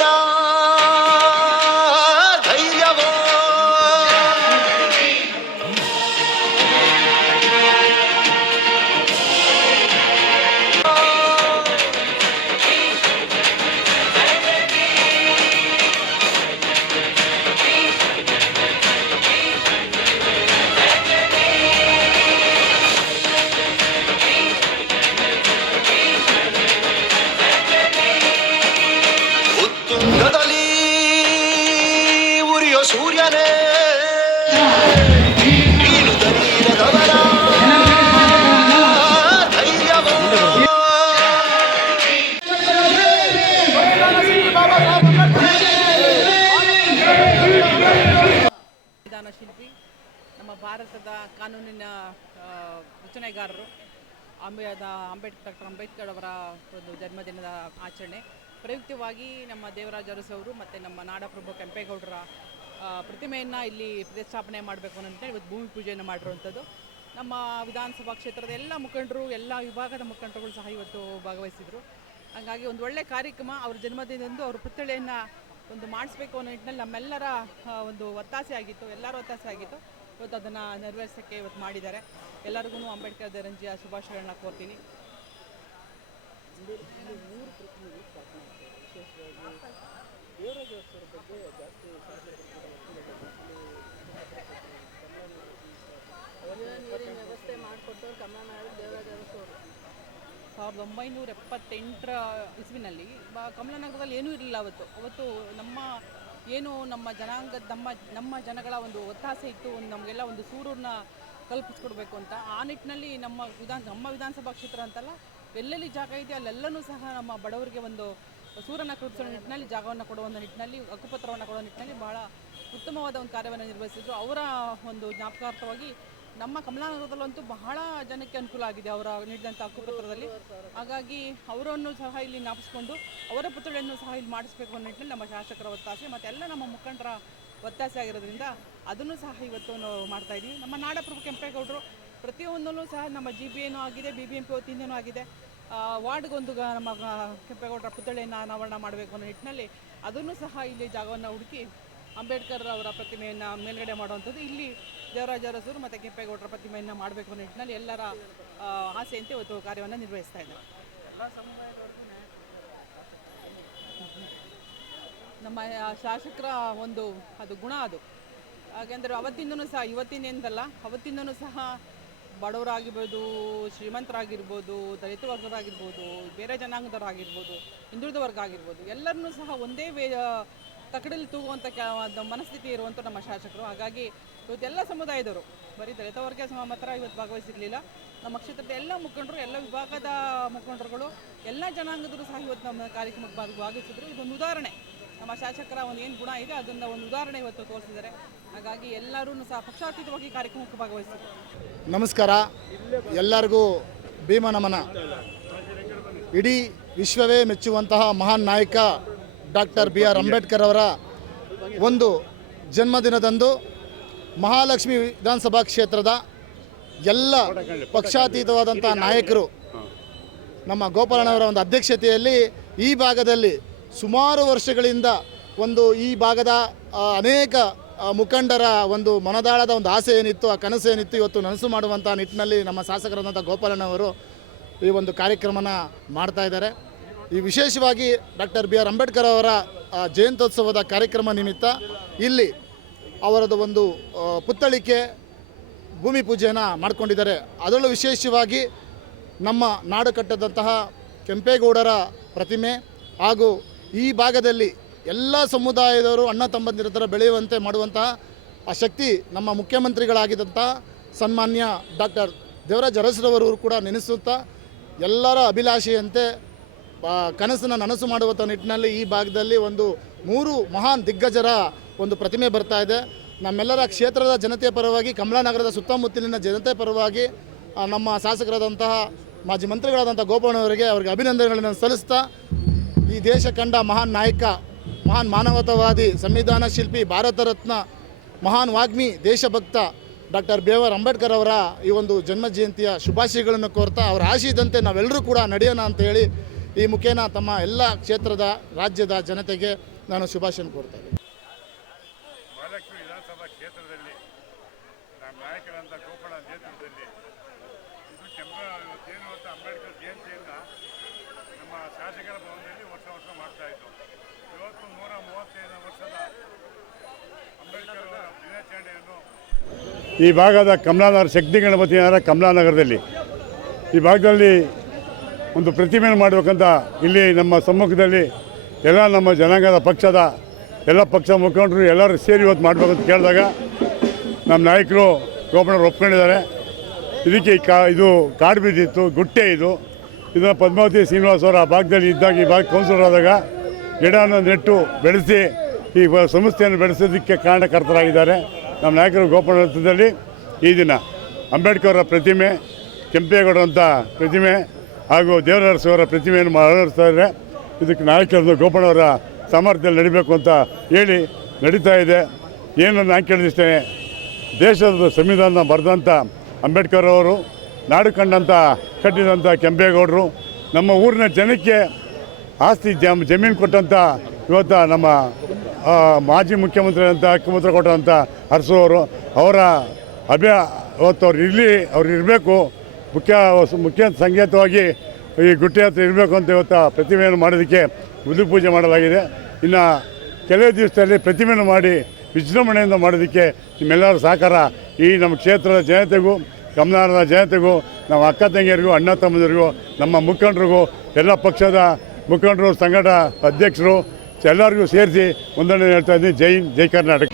ದವರ ಧೈರ್ಯವೋ ಉತ್ತುಂಗದಲ್ಲಿ ಉರಿಯೋ ಸೂರ್ಯನೇ ನೀನುದವರ ಧೈರ್ಯವೋ ಸಂವಿಧಾನ ಶಿಲ್ಪಿ ನಮ್ಮ ಭಾರತದ ಕಾನೂನಿನ ರಚನೆಗಾರರು ಡಾಕ್ಟರ್ ಅಂಬೇಡ್ಕರ್ ಅವರ ಒಂದು ಜನ್ಮದಿನದ ಆಚರಣೆ ಪ್ರಯುಕ್ತವಾಗಿ ನಮ್ಮ ದೇವರಾಜ ಅರಸು ಅವರು ಮತ್ತು ನಮ್ಮ ನಾಡಪ್ರಭು ಕೆಂಪೇಗೌಡರ ಪ್ರತಿಮೆಯನ್ನು ಇಲ್ಲಿ ಪ್ರತಿಷ್ಠಾಪನೆ ಮಾಡಬೇಕು ಅಂತ ಇವತ್ತು ಭೂಮಿ ಪೂಜೆಯನ್ನು ಮಾಡಿರುವಂಥದ್ದು. ನಮ್ಮ ವಿಧಾನಸಭಾ ಕ್ಷೇತ್ರದ ಎಲ್ಲ ಮುಖಂಡರು, ಎಲ್ಲ ವಿಭಾಗದ ಮುಖಂಡರುಗಳು ಸಹ ಇವತ್ತು ಭಾಗವಹಿಸಿದರು. ಹಾಗಾಗಿ ಒಂದು ಒಳ್ಳೆಯ ಕಾರ್ಯಕ್ರಮ. ಅವ್ರ ಜನ್ಮದಿನದಂದು ಅವ್ರ ಪುತ್ಥಳಿಯನ್ನು ಒಂದು ಮಾಡಿಸ್ಬೇಕು ಅನ್ನೋ ನಿಟ್ಟಿನಲ್ಲಿ ನಮ್ಮೆಲ್ಲರ ಒಂದು ಒತ್ತಾಸೆ ಆಗಿತ್ತು, ಎಲ್ಲರ ಒತ್ತಾಸೆ ಆಗಿತ್ತು. ಇವತ್ತು ಅದನ್ನು ನೆರವೇರಿಸೋಕ್ಕೆ ಇವತ್ತು ಮಾಡಿದ್ದಾರೆ. ಎಲ್ಲರಿಗೂ ಅಂಬೇಡ್ಕರ್ ಜಯಂತಿಯ ಶುಭಾಶಯಗಳನ್ನ ಕೋರ್ತೀನಿ. ನೀರಿನ ವ್ಯವಸ್ಥೆ ಮಾಡಿಕೊಟ್ಟವ್ರು ಕಮಲಾನಗರ ದೇವರಾಜ ಅರಸು ಅವರು 1978 ಇಸ್ವಿನಲ್ಲಿ ಕಮಲಾನಗರದಲ್ಲಿ ಏನೂ ಇರಲಿಲ್ಲ. ಅವತ್ತು ನಮ್ಮ ಜನಾಂಗದ ನಮ್ಮ ಜನಗಳ ಒಂದು ಒತ್ತಾಸೆ ಇತ್ತು, ನಮಗೆಲ್ಲ ಒಂದು ಸೂರನ್ನ ಕಲ್ಪಿಸ್ಕೊಡ್ಬೇಕು ಅಂತ. ಆ ನಿಟ್ಟಿನಲ್ಲಿ ನಮ್ಮ ವಿಧಾನಸಭಾ ಕ್ಷೇತ್ರ ಅಂತಲ್ಲ, ಎಲ್ಲೆಲ್ಲಿ ಜಾಗ ಇದೆ ಅಲ್ಲೆಲ್ಲನೂ ಸಹ ನಮ್ಮ ಬಡವರಿಗೆ ಒಂದು ಸೂರನ್ನು ಕಲ್ಪಿಸೋ ನಿಟ್ಟಿನಲ್ಲಿ, ಜಾಗವನ್ನು ಕೊಡುವ ನಿಟ್ಟಿನಲ್ಲಿ, ಹಕ್ಕುಪತ್ರವನ್ನು ಕೊಡುವ ನಿಟ್ಟಿನಲ್ಲಿ ಬಹಳ ಉತ್ತಮವಾದ ಒಂದು ಕಾರ್ಯವನ್ನು ನಿರ್ವಹಿಸಿದ್ರು. ಅವರ ಒಂದು ಜ್ಞಾಪಕಾರ್ಥವಾಗಿ ನಮ್ಮ ಕಮಲಾನಗರದಲ್ಲಂತೂ ಬಹಳ ಜನಕ್ಕೆ ಅನುಕೂಲ ಆಗಿದೆ ಅವರ ನೀಡಿದಂಥ ಹಕ್ಕುಪತ್ರದಲ್ಲಿ. ಹಾಗಾಗಿ ಅವರನ್ನು ಸಹ ಇಲ್ಲಿ ಜ್ಞಾಪಿಸ್ಕೊಂಡು ಅವರ ಪುತ್ಥಳಿಯನ್ನು ಸಹ ಇಲ್ಲಿ ಮಾಡಿಸ್ಬೇಕು ಅನ್ನೋ ನಿಟ್ಟಿನಲ್ಲಿ ನಮ್ಮ ಶಾಸಕರ ಒತ್ತಾಸೆ ಮತ್ತು ಎಲ್ಲ ನಮ್ಮ ಮುಖಂಡರ ಒತ್ತಾಸೆ ಆಗಿರೋದ್ರಿಂದ ಅದನ್ನು ಸಹ ಇವತ್ತು ನಾವು ಮಾಡ್ತಾಯಿದ್ದೀವಿ. ನಮ್ಮ ನಾಡಪ್ರಭು ಕೆಂಪೇಗೌಡರು ಪ್ರತಿಯೊಂದಲ್ಲೂ ಸಹ ನಮ್ಮ GBAನೂ ಆಗಿದೆ, BBMP ವತಿಯಿಂದನೂ ಆಗಿದೆ. ವಾರ್ಡ್ಗೊಂದು ನಮ್ಮ ಕೆಂಪೇಗೌಡರ ಪುತ್ಥಳಿಯನ್ನು ಅನಾವರಣ ಮಾಡಬೇಕು ಅನ್ನೋ ನಿಟ್ಟಿನಲ್ಲಿ ಅದನ್ನು ಸಹ ಇಲ್ಲಿ ಜಾಗವನ್ನು ಹುಡುಕಿ ಅಂಬೇಡ್ಕರ್ ಅವರ ಪ್ರತಿಮೆಯನ್ನು ಮೇಲ್ಗಡೆ ಮಾಡುವಂಥದ್ದು, ಇಲ್ಲಿ ದೇವರಾಜ ಅರಸರು ಮತ್ತು ಕೆಂಪೇಗೌಡರ ಪ್ರತಿಮೆಯನ್ನು ಮಾಡಬೇಕು ಅನ್ನೋ ನಿಟ್ಟಿನಲ್ಲಿ ಎಲ್ಲರ ಆಸೆಯಂತೆ ಇವತ್ತು ಕಾರ್ಯವನ್ನು ನಿರ್ವಹಿಸ್ತಾ ಇದ್ದಾರೆ. ನಮ್ಮ ಶಾಸಕರ ಒಂದು ಅದು ಗುಣ ಅದು. ಹಾಗೆಂದರೆ ಅವತ್ತಿಂದನೂ ಸಹ, ಇವತ್ತಿನೇಂದಲ್ಲ, ಅವತ್ತಿಂದನೂ ಸಹ ಬಡವರಾಗಿರ್ಬೋದು, ಶ್ರೀಮಂತರಾಗಿರ್ಬೋದು, ದಲಿತ ವರ್ಗರಾಗಿರ್ಬೋದು, ಬೇರೆ ಜನಾಂಗದವರಾಗಿರ್ಬೋದು, ಹಿಂದುಳಿದ ವರ್ಗ ಆಗಿರ್ಬೋದು, ಎಲ್ಲರನ್ನೂ ಸಹ ಒಂದೇ ತಕಡಲ್ಲಿ ತೂಗುವಂಥ ಮನಸ್ಥಿತಿ ಇರುವಂಥ ನಮ್ಮ ಶಾಸಕರು. ಹಾಗಾಗಿ ಇವತ್ತೆಲ್ಲ ಸಮುದಾಯದವರು, ಬರೀ ದಲಿತ ವರ್ಗ ಮಾತ್ರ ಇವತ್ತು ಭಾಗವಹಿಸಿರಲಿಲ್ಲ. ನಮ್ಮ ಕ್ಷೇತ್ರದ ಎಲ್ಲ ಮುಖಂಡರು, ಎಲ್ಲ ವಿಭಾಗದ ಮುಖಂಡರುಗಳು, ಎಲ್ಲ ಜನಾಂಗದರು ಸಹ ಇವತ್ತು ನಮ್ಮ ಕಾರ್ಯಕ್ರಮಕ್ಕೆ ಭಾಗವಹಿಸಿದ್ರು. ಇದೊಂದು ಉದಾಹರಣೆ, ನಮ್ಮ ಶಾಸಕರ ಒಂದು ಏನು ಗುಣ ಇದೆ ಅದನ್ನು ಒಂದು ಉದಾಹರಣೆ ಇವತ್ತು ತೋರಿಸಿದ್ದಾರೆ. ಹಾಗಾಗಿ ಎಲ್ಲರೂ ಸಹ ಪಕ್ಷಾತೀತವಾಗಿ ಕಾರ್ಯಕ್ರಮಕ್ಕೆ ಭಾಗವಹಿಸಿದ್ರು. ನಮಸ್ಕಾರ ಎಲ್ಲರಿಗೂ ಭೀಮ ನಮನ. ಇಡೀ ವಿಶ್ವವೇ ಮೆಚ್ಚುವಂತಹ ಮಹಾನ್ ನಾಯಕ ಡಾಕ್ಟರ್ BR ಅಂಬೇಡ್ಕರ್ ಅವರ ಒಂದು ಜನ್ಮದಿನದಂದು ಮಹಾಲಕ್ಷ್ಮಿ ವಿಧಾನಸಭಾ ಕ್ಷೇತ್ರದ ಎಲ್ಲ ಪಕ್ಷಾತೀತವಾದಂಥ ನಾಯಕರು ನಮ್ಮ ಗೋಪಾಲಣ್ಣವರ ಒಂದು ಅಧ್ಯಕ್ಷತೆಯಲ್ಲಿ ಈ ಭಾಗದಲ್ಲಿ ಸುಮಾರು ವರ್ಷಗಳಿಂದ ಈ ಭಾಗದ ಅನೇಕ ಮುಖಂಡರ ಒಂದು ಮನದಾಳದ ಒಂದು ಆಸೆ ಏನಿತ್ತು, ಆ ಕನಸು ಏನಿತ್ತು, ಇವತ್ತು ನನಸು ಮಾಡುವಂಥ ನಿಟ್ಟಿನಲ್ಲಿ ನಮ್ಮ ಶಾಸಕರಾದಂಥ ಗೋಪಾಲಣ್ಣವರು ಈ ಒಂದು ಕಾರ್ಯಕ್ರಮನ ಮಾಡ್ತಾ ಇದ್ದಾರೆ. ಈ ವಿಶೇಷವಾಗಿ ಡಾಕ್ಟರ್ BR ಅಂಬೇಡ್ಕರ್ ಅವರ ಜಯಂತ್ಯೋತ್ಸವದ ಕಾರ್ಯಕ್ರಮ ನಿಮಿತ್ತ ಇಲ್ಲಿ ಅವರದ್ದು ಒಂದು ಪುತ್ಥಳಿಕೆ ಭೂಮಿ ಪೂಜೆಯನ್ನು ಮಾಡಿಕೊಂಡಿದ್ದಾರೆ. ಅದರಲ್ಲೂ ವಿಶೇಷವಾಗಿ ನಮ್ಮ ನಾಡು ಕಟ್ಟದಂತಹ ಕೆಂಪೇಗೌಡರ ಪ್ರತಿಮೆ ಹಾಗೂ ಈ ಭಾಗದಲ್ಲಿ ಎಲ್ಲ ಸಮುದಾಯದವರು ಅಣ್ಣ ತಮ್ಮಂದಿರ ಥರ ಬೆಳೆಯುವಂತೆ ಮಾಡುವಂತಹ ಆ ಶಕ್ತಿ ನಮ್ಮ ಮುಖ್ಯಮಂತ್ರಿಗಳಾಗಿದ್ದಂಥ ಸನ್ಮಾನ್ಯ ಡಾಕ್ಟರ್ ದೇವರಾಜ ಅರಸರವರು ಕೂಡ ನೆನೆಸುತ್ತಾ ಎಲ್ಲರ ಅಭಿಲಾಷೆಯಂತೆ ಕನಸನ್ನು ನನಸು ಮಾಡುವಂಥ ನಿಟ್ಟಿನಲ್ಲಿ ಈ ಭಾಗದಲ್ಲಿ 3 ಮಹಾನ್ ದಿಗ್ಗಜರ ಒಂದು ಪ್ರತಿಮೆ ಬರ್ತಾ ಇದೆ. ನಮ್ಮೆಲ್ಲರ ಕ್ಷೇತ್ರದ ಜನತೆಯ ಪರವಾಗಿ, ಕಮಲಾನಗರದ ಸುತ್ತಮುತ್ತಲಿನ ಜನತೆ ಪರವಾಗಿ ನಮ್ಮ ಶಾಸಕರಾದಂತಹ ಮಾಜಿ ಮಂತ್ರಿಗಳಾದಂಥ ಗೋಪಾಲಣ್ಣವರಿಗೆ ಅವರಿಗೆ ಅಭಿನಂದನೆಗಳನ್ನು ಸಲ್ಲಿಸ್ತಾ, ಈ ದೇಶ ಕಂಡ ಮಹಾನ್ ನಾಯಕ, ಮಹಾನ್ ಮಾನವತಾವಾದಿ, ಸಂವಿಧಾನ ಶಿಲ್ಪಿ, ಭಾರತ ರತ್ನ, ಮಹಾನ್ ವಾಗ್ಮಿ, ದೇಶಭಕ್ತ ಡಾಕ್ಟರ್ BR ಅಂಬೇಡ್ಕರ್ ಅವರ ಈ ಒಂದು ಜನ್ಮ ಜಯಂತಿಯ ಶುಭಾಶಯಗಳನ್ನು ಕೋರ್ತಾ ಅವರ ಆಶಯದಂತೆ ನಾವೆಲ್ಲರೂ ಕೂಡ ನಡೆಯೋಣ ಅಂತ ಹೇಳಿ ಈ ಮುಖೇನ ತಮ್ಮ ಎಲ್ಲ ಕ್ಷೇತ್ರದ ರಾಜ್ಯದ ಜನತೆಗೆ ನಾನು ಶುಭಾಶಯ ಕೋರ್ತಾ ಇದ್ದೀನಿ. ಮಹಾಲಕ್ಷ್ಮಿ ವಿಧಾನಸಭಾ ಕ್ಷೇತ್ರದಲ್ಲಿ ನಮ್ಮ ನಾಯಕರಂತ ಗೋಪಾಲ ನೇತೃತ್ವದಲ್ಲಿ ಇದು ಇವತ್ತೇನು ಇವತ್ತು ಅಂಬೇಡ್ಕರ್ ಜಯಂತಿಯನ್ನು ನಮ್ಮ ಶಾಸಕರ ಭವನದಲ್ಲಿ ವರ್ಷ ಮಾಡ್ತಾ ಇದ್ದು. ಇವತ್ತು 135 ವರ್ಷದ ಅಂಬೇಡ್ಕರ್ ಅವರ ದಿನಾಚರಣೆಯನ್ನು ಈ ಭಾಗದ ಕಮಲಾನಗರ ಶಕ್ತಿ ಗಣಪತಿ ನಗರ ಕಮಲಾನಗರದಲ್ಲಿ ಈ ಭಾಗದಲ್ಲಿ ಒಂದು ಪ್ರತಿಮೆಯನ್ನು ಮಾಡಬೇಕಂತ ಇಲ್ಲಿ ನಮ್ಮ ಸಮ್ಮುಖದಲ್ಲಿ ಎಲ್ಲ ನಮ್ಮ ಜನಾಂಗದ ಪಕ್ಷದ ಎಲ್ಲ ಪಕ್ಷ ಮುಖಂಡರು ಎಲ್ಲರೂ ಸೇರಿ ಇವತ್ತು ಮಾಡಬೇಕಂತ ಕೇಳಿದಾಗ ನಮ್ಮ ನಾಯಕರು ಗೋಪಣ್ಣವ್ರು ಒಪ್ಕೊಂಡಿದ್ದಾರೆ. ಇದಕ್ಕೆ ಇದು ಕಾಡು ಬಿದ್ದಿತ್ತು, ಗುಟ್ಟೆ ಇದನ್ನು ಪದ್ಮಾವತಿ ಶ್ರೀನಿವಾಸ್ ಅವರ ಭಾಗದಲ್ಲಿ ಇದ್ದಾಗ ಈ ಭಾಗ ಕೌನ್ಸಿಲರ್ ಆದಾಗ ಗಿಡವನ್ನು ನೆಟ್ಟು ಬೆಳೆಸಿ ಈ ಸಂಸ್ಥೆಯನ್ನು ಬೆಳೆಸೋದಕ್ಕೆ ಕಾರಣಕರ್ತರಾಗಿದ್ದಾರೆ. ನಮ್ಮ ನಾಯಕರು ಗೋಪಣ್ಣ ನೇತೃತ್ವದಲ್ಲಿ ಈ ದಿನ ಅಂಬೇಡ್ಕರ್ ಅವರ ಪ್ರತಿಮೆ, ಕೆಂಪೇಗೌಡ ಅಂತ ಪ್ರತಿಮೆ ಹಾಗೂ ದೇವರರಸವರ ಪ್ರತಿಮೆಯನ್ನು ಅಳವಡಿಸ್ತಾ ಇದ್ದಾರೆ. ಇದಕ್ಕೆ ನಾಯಕರನ್ನು ಗೋಪಣ್ಣವರ ಸಾಮರ್ಥ್ಯದಲ್ಲಿ ನಡಿಬೇಕು ಅಂತ ಹೇಳಿ ನಡೀತಾ ಇದೆ. ಏನು ನಾನು ಕೇಳಿಸ್ತೇನೆ, ದೇಶದ ಸಂವಿಧಾನ ಬರೆದಂಥ ಅಂಬೇಡ್ಕರ್ ಅವರು, ನಾಡು ಕಂಡಂಥ ಕಟ್ಟಿದಂಥ ಕೆಂಪೇಗೌಡರು, ನಮ್ಮ ಊರಿನ ಜನಕ್ಕೆ ಆಸ್ತಿ ಜಮೀನು ಕೊಟ್ಟಂಥ ಇವತ್ತು ನಮ್ಮ ಮಾಜಿ ಮುಖ್ಯಮಂತ್ರಿ ಅಂತ ಹಕ್ಕುಪತ್ರ ಕೊಟ್ಟಂಥ ಅರಸು ಅವರ ಇವತ್ತು ಅವ್ರು ಇರಬೇಕು, ಮುಖ್ಯ ಸಂಕೇತವಾಗಿ ಈ ಗುಟ್ಟೆ ಹತ್ರ ಇರಬೇಕು ಅಂತ ಇವತ್ತು ಪ್ರತಿಮೆಯನ್ನು ಮಾಡೋದಕ್ಕೆ ಗುರು ಪೂಜೆ ಮಾಡಲಾಗಿದೆ. ಇನ್ನು ಕೆಲವೇ ದಿವಸದಲ್ಲಿ ಪ್ರತಿಮೆಯನ್ನು ಮಾಡಿ ವಿಜೃಂಭಣೆಯಿಂದ ಮಾಡೋದಕ್ಕೆ ನಿಮ್ಮೆಲ್ಲರ ಸಹಕಾರ ಈ ನಮ್ಮ ಕ್ಷೇತ್ರದ ಜನತೆಗೂ, ಕಮಲಾನಗರದ ಜನತೆಗೂ, ನಮ್ಮ ಅಕ್ಕ ತಂಗಿಯರಿಗೂ, ಅಣ್ಣ ತಮ್ಮಂದಿರಿಗೂ, ನಮ್ಮ ಮುಖಂಡರಿಗೂ, ಎಲ್ಲ ಪಕ್ಷದ ಮುಖಂಡರು, ಸಂಘಟ ಅಧ್ಯಕ್ಷರು ಎಲ್ಲರಿಗೂ ಸೇರಿಸಿ ಒಂದನೇ ಹೇಳ್ತಾ ಇದ್ದೀನಿ. ಜೈ ಕರ್ನಾಟಕ.